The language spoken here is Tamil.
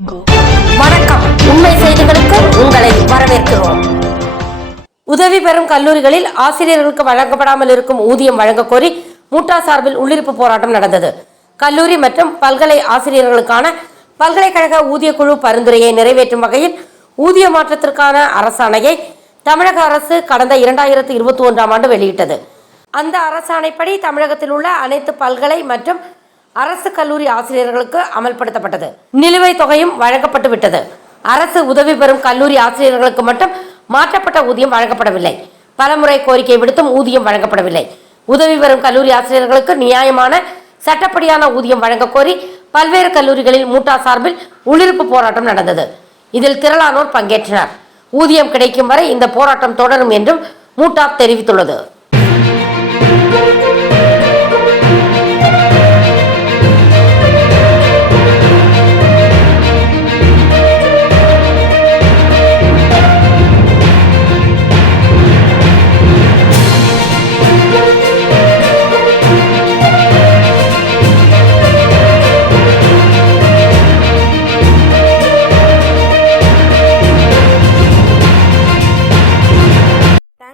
வணக்கம். உண்மை செய்திகளுக்கு உங்களை வரவேற்கிறோம். உதவி பெறும் கல்லூரிகளில் ஆசிரியர்களுக்கு வழங்கப்படாமல் இருக்கும் ஊதியம் வழங்கக் கோரி மூட்டா சார்பில் உள்ளிருப்பு போராட்டம் நடந்தது. கல்லூரி மற்றும் பல்கலை ஆசிரியர்களுக்கான பல்கலைக்கழக ஊதியக்குழு பரிந்துரையை நிறைவேற்றும் வகையில் ஊதிய மாற்றத்திற்கான அரசாணையை தமிழக அரசு கடந்த இரண்டாயிரத்து இருபத்தி ஒன்றாம் ஆண்டு வெளியிட்டது. அந்த அரசாணைப்படி தமிழகத்தில் உள்ள அனைத்து பல்கலை மற்றும் அரசு கல்லூரி ஆசிரியர்களுக்கு அமல்படுத்தப்பட்டது. நிலுவைத் தொகையும் வழங்கப்பட்டு விட்டது. அரசு உதவி பெறும் கல்லூரி ஆசிரியர்களுக்கு மட்டும் மாற்றப்பட்ட ஊதியம் வழங்கப்படவில்லை. பலமுறை கோரிக்கை விடுத்தும் ஊதியம் வழங்கப்படவில்லை. உதவி பெறும் கல்லூரி ஆசிரியர்களுக்கு நியாயமான சட்டப்படியான ஊதியம் வழங்க கோரி பல்வேறு கல்லூரிகளில் மூட்டா சார்பில் உள்ளிருப்பு போராட்டம் நடந்தது. இதில் திரளானோர் பங்கேற்றனர். ஊதியம் கிடைக்கும் வரை இந்த போராட்டம் தொடரும் என்றும் மூட்டா தெரிவித்துள்ளது.